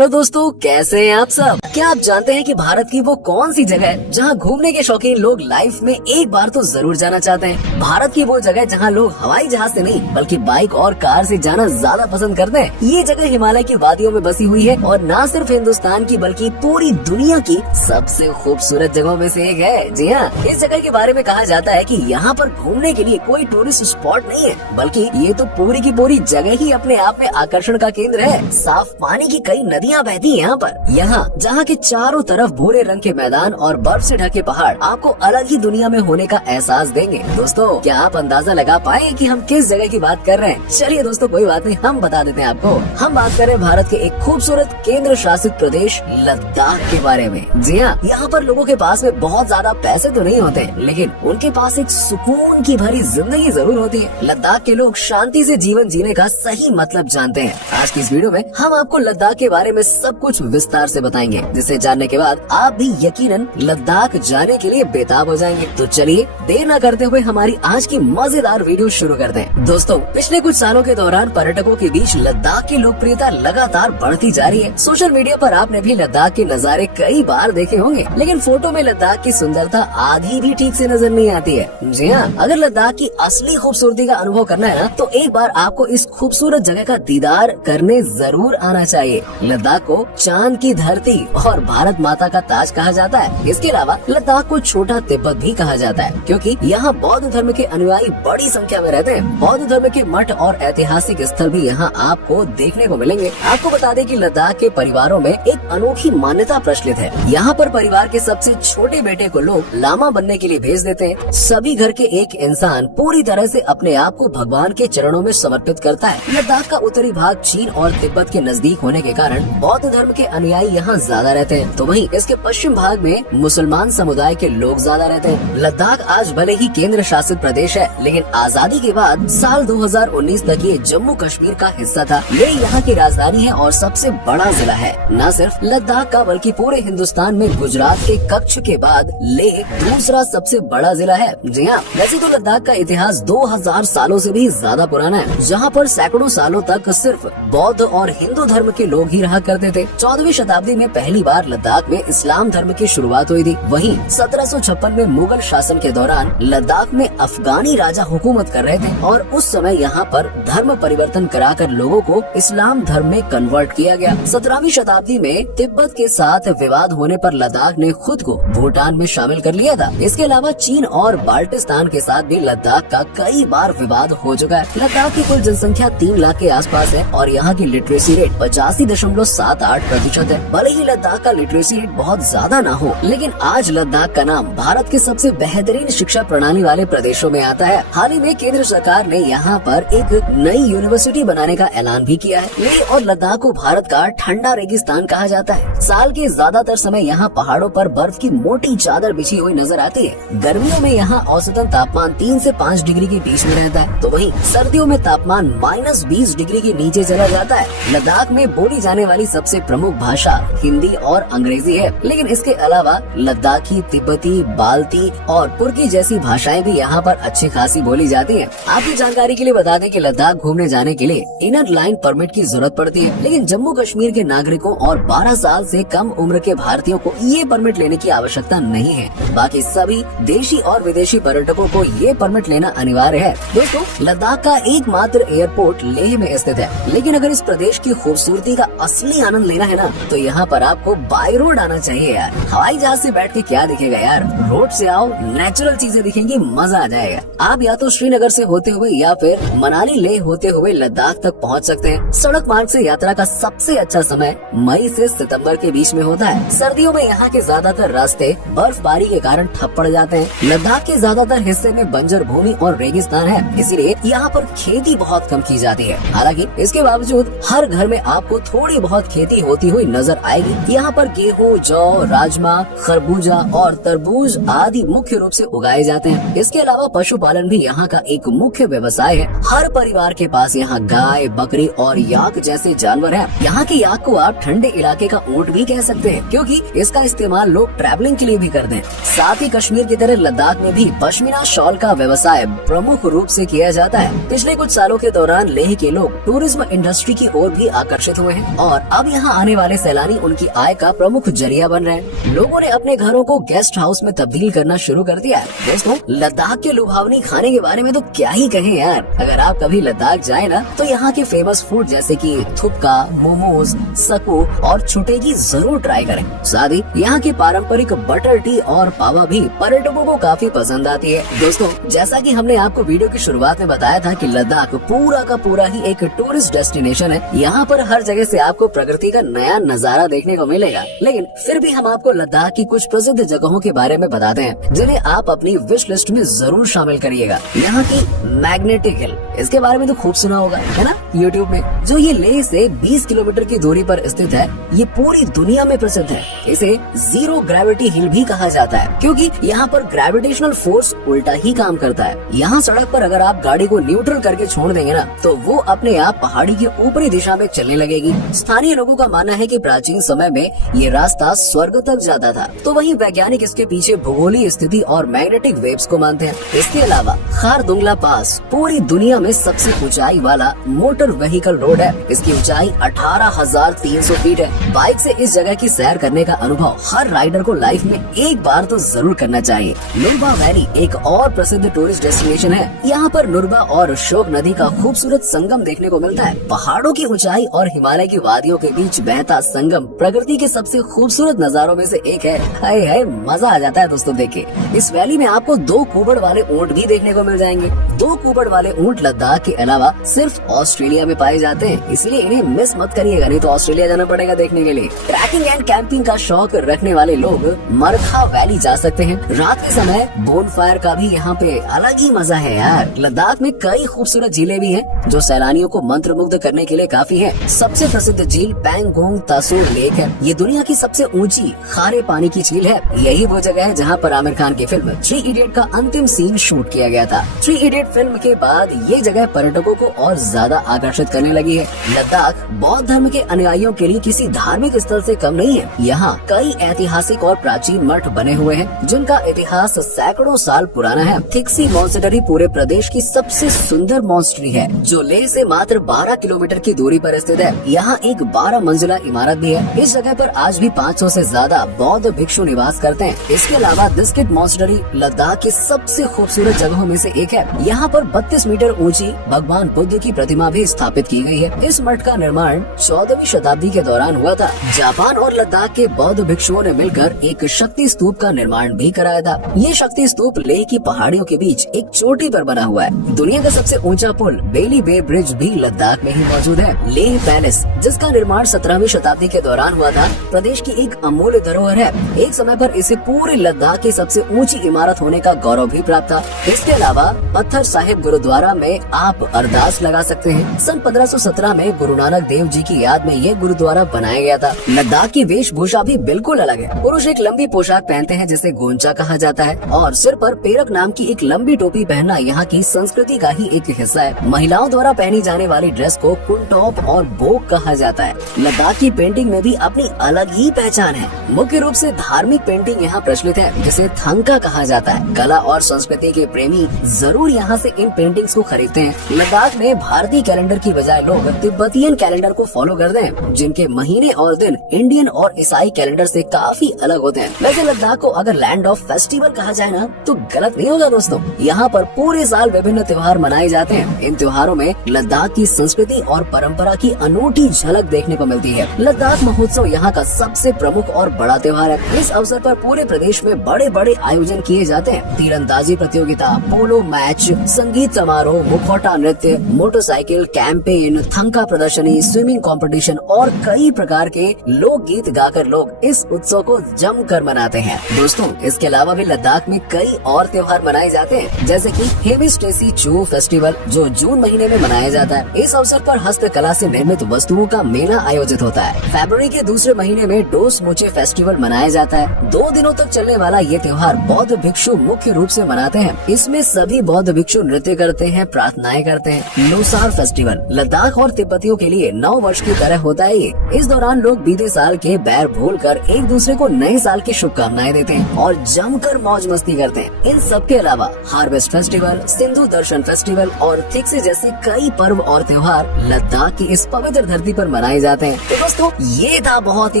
Hello दोस्तों, कैसे हैं आप सब। क्या आप जानते हैं कि भारत की वो कौन सी जगह है जहां घूमने के शौकीन लोग लाइफ में एक बार तो जरूर जाना चाहते हैं। भारत की वो जगह जहां लोग हवाई जहाज से नहीं बल्कि बाइक और कार से जाना ज्यादा पसंद करते हैं। ये जगह हिमालय की वादियों में बसी हुई है और न सिर्फ हिंदुस्तान की बल्कि पूरी दुनिया की सबसे खूबसूरत जगहों में से एक है। जी हाँ, इस जगह के बारे में कहा जाता है कि यहाँ पर घूमने के लिए कोई टूरिस्ट स्पॉट नहीं है, बल्कि ये तो पूरी की पूरी जगह ही अपने आप में आकर्षण का केंद्र है। साफ पानी की कई नदियाँ बहती हैं यहाँ पर। यहाँ जहाँ के चारों तरफ भूरे रंग के मैदान और बर्फ से ढके पहाड़ आपको अलग ही दुनिया में होने का एहसास देंगे। दोस्तों, क्या आप अंदाजा लगा पाए कि हम किस जगह की बात कर रहे हैं? चलिए दोस्तों, कोई बात नहीं, हम बता देते हैं आपको। हम बात कर रहे हैं भारत के एक खूबसूरत केंद्र शासित प्रदेश लद्दाख के बारे में। जी हाँ, यहाँ पर लोगों के पास में बहुत ज्यादा पैसे तो नहीं होते, लेकिन उनके पास एक सुकून की भरी जिंदगी जरूर होती है। लद्दाख के लोग शांति से जीवन जीने का सही मतलब जानते हैं। आज की इस वीडियो में हम आपको लद्दाख के बारे में सब कुछ विस्तार से बताएंगे, जिसे जानने के बाद आप भी यकीनन लद्दाख जाने के लिए बेताब हो जाएंगे। तो चलिए देर न करते हुए हमारी आज की मजेदार वीडियो शुरू करते हैं। दोस्तों, पिछले कुछ सालों के दौरान पर्यटकों के बीच लद्दाख की लोकप्रियता लगातार बढ़ती जा रही है। सोशल मीडिया पर आपने भी लद्दाख के नज़ारे कई बार देखे होंगे, लेकिन फोटो में लद्दाख की सुंदरता आधी भी ठीक से नजर नहीं आती है। जी हाँ, अगर लद्दाख की असली खूबसूरती का अनुभव करना है ना, तो एक बार आपको इस खूबसूरत जगह का दीदार करने जरूर आना चाहिए। लद्दाख को चांद की धरती और भारत माता का ताज कहा जाता है। इसके अलावा लद्दाख को छोटा तिब्बत भी कहा जाता है, क्योंकि यहाँ बौद्ध धर्म के अनुयायी बड़ी संख्या में रहते हैं। बौद्ध धर्म के मठ और ऐतिहासिक स्थल भी यहाँ आपको देखने को मिलेंगे। आपको बता दें कि लद्दाख के परिवारों में एक अनोखी मान्यता प्रचलित है। यहाँ पर परिवार के सबसे छोटे बेटे को लोग लामा बनने के लिए भेज देते हैं। सभी घर के एक इंसान पूरी तरह से अपने आप को भगवान के चरणों में समर्पित करता है। लद्दाख का उत्तरी भाग चीन और तिब्बत के नजदीक होने के कारण बौद्ध धर्म के अनुयायी यहाँ ज्यादा रहते हैं, तो वहीं इसके पश्चिम भाग में मुसलमान समुदाय के लोग ज्यादा रहते हैं। लद्दाख आज भले ही केंद्र शासित प्रदेश है, लेकिन आजादी के बाद साल 2019 तक ये जम्मू कश्मीर का हिस्सा था। ये यहाँ की राजधानी है और सबसे बड़ा जिला है। न सिर्फ लद्दाख का बल्कि पूरे हिंदुस्तान में गुजरात के कच्छ के बाद लेह दूसरा सबसे बड़ा जिला है। जी हाँ, वैसे तो लद्दाख का इतिहास 2000 सालों से भी ज्यादा पुराना है, जहाँ पर सैकड़ों सालों तक सिर्फ बौद्ध और हिंदू धर्म के लोग ही रहा करते थे। 14वीं शताब्दी में पहली बार लद्दाख में इस्लाम धर्म की शुरुआत हुई थी। वहीं 1756 में मुगल शासन के दौरान लद्दाख में अफगानी राजा हुकूमत कर रहे थे और उस समय यहाँ पर धर्म परिवर्तन कराकर लोगों को इस्लाम धर्म में कन्वर्ट किया गया। 17वीं शताब्दी में तिब्बत के साथ विवाद होने पर लद्दाख ने खुद को भूटान में शामिल कर लिया था। इसके अलावा चीन और बाल्टिस्तान के साथ भी लद्दाख का कई बार विवाद हो चुका है। लद्दाख की कुल जनसंख्या 3 लाख के आसपास है और यहाँ की लिटरेसी रेट 85.78% है। भले ही लद्दाख का लिटरेसी रेट बहुत ज्यादा ना हो, लेकिन आज लद्दाख का नाम भारत के सबसे बेहतरीन शिक्षा प्रणाली वाले प्रदेशों में आता है। हाल ही में केंद्र सरकार ने यहाँ पर एक नई यूनिवर्सिटी बनाने का ऐलान भी किया है। लेह और लद्दाख को भारत का ठंडा रेगिस्तान कहा जाता है। साल के ज्यादातर समय यहाँ पहाड़ों पर बर्फ की मोटी चादर बिछी हुई नजर आती है। गर्मियों में यहाँ औसतन तापमान 3 से 5 डिग्री के बीच में रहता है, तो वहीं सर्दियों में तापमान -20 डिग्री के नीचे चला जाता है। लद्दाख में बोली जाने वाली सबसे प्रमुख भाषा हिंदी और अंग्रेजी है, लेकिन इसके अलावा लद्दाखी, तिब्बती, बाल्ती और पुर्की जैसी भाषाएं भी यहाँ पर अच्छी खासी बोली जाती हैं। आपकी जानकारी के लिए बता दें कि लद्दाख घूमने जाने के लिए इनर लाइन परमिट की जरूरत पड़ती है, लेकिन जम्मू कश्मीर के नागरिकों और 12 साल से कम उम्र के भारतीयों को ये परमिट लेने की आवश्यकता नहीं है। बाकी सभी देशी और विदेशी पर्यटकों को ये परमिट लेना अनिवार्य है। दोस्तों, लद्दाख का एकमात्र एयरपोर्ट लेह में स्थित है, लेकिन अगर इस प्रदेश की खूबसूरती का असली आनंद लेना है ना, तो यहाँ पर आपको बाय रोड आना चाहिए यार। हवाई जहाज से बैठ के क्या दिखेगा यार, रोड से आओ, नेचुरल चीजें दिखेंगी, मजा आ जाएगा। आप या तो श्रीनगर से होते हुए या फिर मनाली लेह होते हुए लद्दाख तक पहुँच सकते हैं। सड़क मार्ग से यात्रा का सबसे अच्छा समय मई से सितंबर के बीच में होता है। सर्दियों में यहाँ के ज्यादातर रास्ते बर्फबारी के कारण ठप पड़ जाते हैं। लद्दाख के ज्यादातर हिस्से में बंजर भूमि और रेगिस्तान है, इसीलिए यहाँ पर खेती बहुत कम की जाती है। हालांकि इसके बावजूद हर घर में आपको थोड़ी बहुत खेती होती हुई नजर आएगी। यहाँ पर गेहूँ, जौ, राजमा, खरबूजा और तरबूज आदि मुख्य रूप से उगाए जाते हैं। इसके अलावा पशुपालन भी यहाँ का एक मुख्य व्यवसाय है। हर परिवार के पास यहाँ गाय, बकरी और याक जैसे जानवर हैं। यहाँ के याक को आप ठंडे इलाके का ऊंट भी कह सकते हैं, क्योंकि इसका इस्तेमाल लोग ट्रैवलिंग के लिए भी करते हैं। साथ ही कश्मीर की तरह लद्दाख में भी पश्मीना शॉल का व्यवसाय प्रमुख रूप से किया जाता है। पिछले कुछ सालों के दौरान लेह के लोग टूरिज्म इंडस्ट्री की ओर भी आकर्षित हुए हैं और अब यहाँ आने वाले सैलानी उनकी आय का प्रमुख जरिया बन रहे हैं। लोगों ने अपने घरों को गेस्ट हाउस में तब्दील करना शुरू कर दिया है। दोस्तों, लद्दाख के लुभावनी खाने के बारे में तो क्या ही कहें यार। अगर आप कभी लद्दाख जाए ना तो यहाँ के फेमस फूड जैसे कि थुपका, मोमोज, सकू और छुटेगी जरूर ट्राई करें। साथ ही यहाँ की पारंपरिक बटर टी और पावा भी पर्यटकों को काफी पसंद आती है। दोस्तों, जैसा कि हमने आपको वीडियो की शुरुआत में बताया था कि लद्दाख पूरा का पूरा ही एक टूरिस्ट डेस्टिनेशन है। यहाँ पर हर जगह से आपको प्रकृति का नया नजारा देखने को मिलेगा। लेकिन फिर भी हम आपको लद्दाख की कुछ प्रसिद्ध जगहों के बारे में बताते हैं जिन्हें आप अपनी विश लिस्ट में जरूर शामिल करिएगा। यहाँ की मैग्नेटिक हिल, इसके बारे में तो खूब सुना होगा है ना यूट्यूब में, जो ये लेह से 20 किलोमीटर की दूरी पर स्थित है। ये पूरी दुनिया में प्रसिद्ध है। इसे जीरो ग्रेविटी हिल भी कहा जाता है क्योंकि यहाँ पर ग्रेविटेशनल फोर्स उल्टा ही काम करता है। यहाँ सड़क पर अगर आप गाड़ी को न्यूट्रल करके छोड़ देंगे ना तो वो अपने आप पहाड़ी की ऊपरी दिशा में चलने लगेगी। स्थानीय लोगों का मानना है कि प्राचीन समय में ये रास्ता स्वर्ग तक जाता था। तो वहीं वैज्ञानिक इसके पीछे भूगोलीय स्थिति और मैग्नेटिक वेव्स को मानते हैं। इसके अलावा खारदुंगला पास पूरी दुनिया में सबसे ऊंचाई वाला मोटर व्हीकल रोड है। इसकी ऊंचाई 18,300 फीट है। बाइक से इस जगह की सैर करने का अनुभव हर राइडर को लाइफ में एक बार तो जरूर करना चाहिए। नुरबा वैली एक और प्रसिद्ध टूरिस्ट डेस्टिनेशन है। यहाँ पर नुरबा और शोक नदी का खूबसूरत संगम देखने को मिलता है। पहाड़ों की ऊंचाई और हिमालय की वादियों के बीच बहता संगम प्रकृति के सबसे खूबसूरत नजारों में से एक है। हाय हाय, मजा आ जाता है दोस्तों देख के। इस वैली में आपको 2 कुबड़ वाले ऊंट भी देखने को मिल जाएंगे। 2 कुबड़ वाले ऊंट लद्दाख के अलावा सिर्फ ऑस्ट्रेलिया में पाए जाते हैं, इसलिए इन्हें मिस मत करिएगा, नहीं तो ऑस्ट्रेलिया जाना पड़ेगा देखने के लिए। ट्रैकिंग एंड कैंपिंग का शौक रखने वाले लोग मरखा वैली जा सकते हैं। रात के समय बोन फायर का भी यहाँ पे अलग ही मजा है यार। लद्दाख में कई खूबसूरत झीलें भी हैं जो सैलानियों को मंत्रमुग्ध करने के लिए काफी है। सबसे प्रसिद्ध झील पैंगोंग तासो लेक है। ये दुनिया की सबसे ऊंची खारे पानी की झील है। यही वो जगह है जहाँ पर आमिर खान की फिल्म 3 इडियट का अंतिम सीन शूट किया गया था। 3 इडियट फिल्म के बाद ये जगह पर्यटकों को और ज्यादा आकर्षित करने लगी है। लद्दाख बौद्ध धर्म के अनुयायियों के लिए किसी धार्मिक स्थल से कम नहीं है। यहाँ कई ऐतिहासिक और प्राचीन मठ बने हुए हैं जिनका इतिहास सैकड़ों साल पुराना है। थिक्सी मॉन्स्टरी पूरे प्रदेश की सबसे सुंदर मॉन्स्टरी है जो लेह से मात्र 12 किलोमीटर की दूरी पर स्थित है। यहाँ एक 12 मंजिला इमारत भी है। इस जगह पर आज भी 500 से ज्यादा बौद्ध भिक्षु निवास करते हैं। इसके अलावा दिस्किट मॉन्स्टरी लद्दाख की सबसे खूबसूरत जगहों में से एक है। यहाँ पर 32 मीटर ऊंची भगवान बुद्ध की प्रतिमा भी स्थापित की गई है। इस मठ का निर्माण 14वीं शताब्दी के दौरान हुआ था। जापान और लद्दाख के बौद्ध भिक्षुओं ने मिलकर एक शक्ति स्तूप का निर्माण भी कराया था। ये शक्ति स्तूप लेह की पहाड़ियों के बीच एक चोटी पर बना हुआ है। दुनिया का सबसे ऊंचा पुल बेली बे ब्रिज भी लद्दाख में ही मौजूद है। लेह पैलेस, जिसका निर्माण 17वीं शताब्दी के दौरान हुआ था, प्रदेश की एक अमूल्य धरोहर है। एक समय पर इसे पूरे लद्दाख की सबसे ऊंची इमारत होने का गौरव भी प्राप्त था। इसके अलावा पत्थर साहिब गुरुद्वारा में आप अरदास लगा सकते हैं। सन 1517 में गुरु नानक देव जी की याद में ये गुरुद्वारा बनाया गया था। लद्दाख की वेशभूषा भी बिल्कुल अलग है। पुरुष एक लंबी पोशाक पहनते हैं जिसे गोंचा कहा जाता है और सिर पर पेरक नाम की एक लंबी टोपी पहनना यहाँ की संस्कृति का ही एक हिस्सा है। महिलाओं द्वारा पहनी जाने वाली ड्रेस को कुंटॉप और बोक कहा जाता है। लद्दाख की पेंटिंग में भी अपनी अलग ही पहचान है। मुख्य रूप से धार्मिक पेंटिंग यहाँ प्रचलित है जिसे थंका कहा जाता है। कला और संस्कृति के प्रेमी जरूर यहाँ से इन पेंटिंग्स को खरीदते हैं। लद्दाख में भारतीय कैलेंडर की बजाय लोग तिब्बतियन कैलेंडर को फॉलो करते हैं, जिनके महीने और दिन इंडियन और ईसाई कैलेंडर से काफी अलग होते हैं। वैसे लद्दाख को अगर लैंड ऑफ फेस्टिवल कहा जाए ना तो गलत नहीं होगा दोस्तों। यहाँ पर पूरे साल विभिन्न त्योहार मनाए जाते हैं। इन त्योहारों में लद्दाख की संस्कृति और परंपरा की अनूठी झलक देखने को मिलती है। लद्दाख महोत्सव यहाँ का सबसे प्रमुख और बड़ा त्योहार है। इस अवसर पर पूरे प्रदेश में बड़े बड़े आयोजन किए जाते हैं। तीरंदाजी प्रतियोगिता, पोलो मैच, संगीत समारोह, मुखौटा नृत्य, मोटरसाइकिल कैंपेन, थंका प्रदर्शनी, स्विमिंग कंपटीशन और कई प्रकार के लोक गीत गाकर लोग इस उत्सव को जमकर मनाते हैं। दोस्तों, इसके अलावा भी लद्दाख में कई और त्योहार मनाए जाते हैं, जैसे कि हेविस्टेसी चू फेस्टिवल जो जून महीने में मनाया जाता है। इस अवसर पर हस्तकला से निर्मित वस्तुओं का मेला आयोजित होता है। फरवरी के दूसरे महीने में डोस मोचे फेस्टिवल मनाया जाता है। 2 दिनों तक चलने वाला ये त्योहार बौद्ध भिक्षु मुख्य रूप से मनाते हैं। इसमें सभी बौद्ध भिक्षु नृत्य करते हैं, प्रार्थनाएं करते हैं। Losar festival festival. लद्दाख और तिब्बतियों के लिए नव वर्ष की तरह होता है ये। इस दौरान लोग बीते साल के बैर भूलकर एक दूसरे को नए साल की शुभकामनाएं देते हैं और जमकर मौज मस्ती करते हैं। इन सब के अलावा हार्वेस्ट फेस्टिवल, सिंधु दर्शन फेस्टिवल और थिक्से जैसे कई पर्व और त्योहार लद्दाख की इस पवित्र धरती पर मनाए जाते हैं। तो दोस्तों, ये था बहुत ही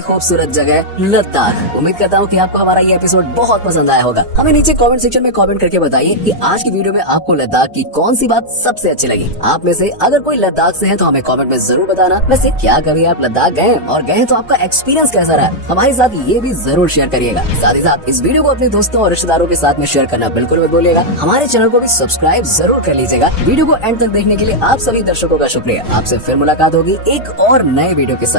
खूबसूरत जगह लद्दाख। उम्मीद करता हूँ कि आपको हमारा ये एपिसोड बहुत पसंद आया होगा। हमें नीचे कमेंट सेक्शन में कमेंट करके बताइए कि आज की वीडियो में आपको लद्दाख की कौन सी बात सबसे अच्छी लगी। आप में से अगर कोई लद्दाख से है तो हमें कमेंट में जरूर बताना। वैसे क्या कभी आप लद्दाख गए और गए तो आपका एक्सपीरियंस कैसा रहा, हमारे साथ ये भी जरूर शेयर करिएगा। साथ ही साथ इस वीडियो को अपने दोस्तों और रिश्तेदारों के साथ में शेयर करना बिल्कुल मत भूलिएगा। हमारे चैनल को भी सब्सक्राइब जरूर कर लीजिएगा। वीडियो को एंड तक देखने के लिए आप सभी दर्शकों का शुक्रिया। आपसे फिर मुलाकात होगी एक और नए वीडियो के साथ।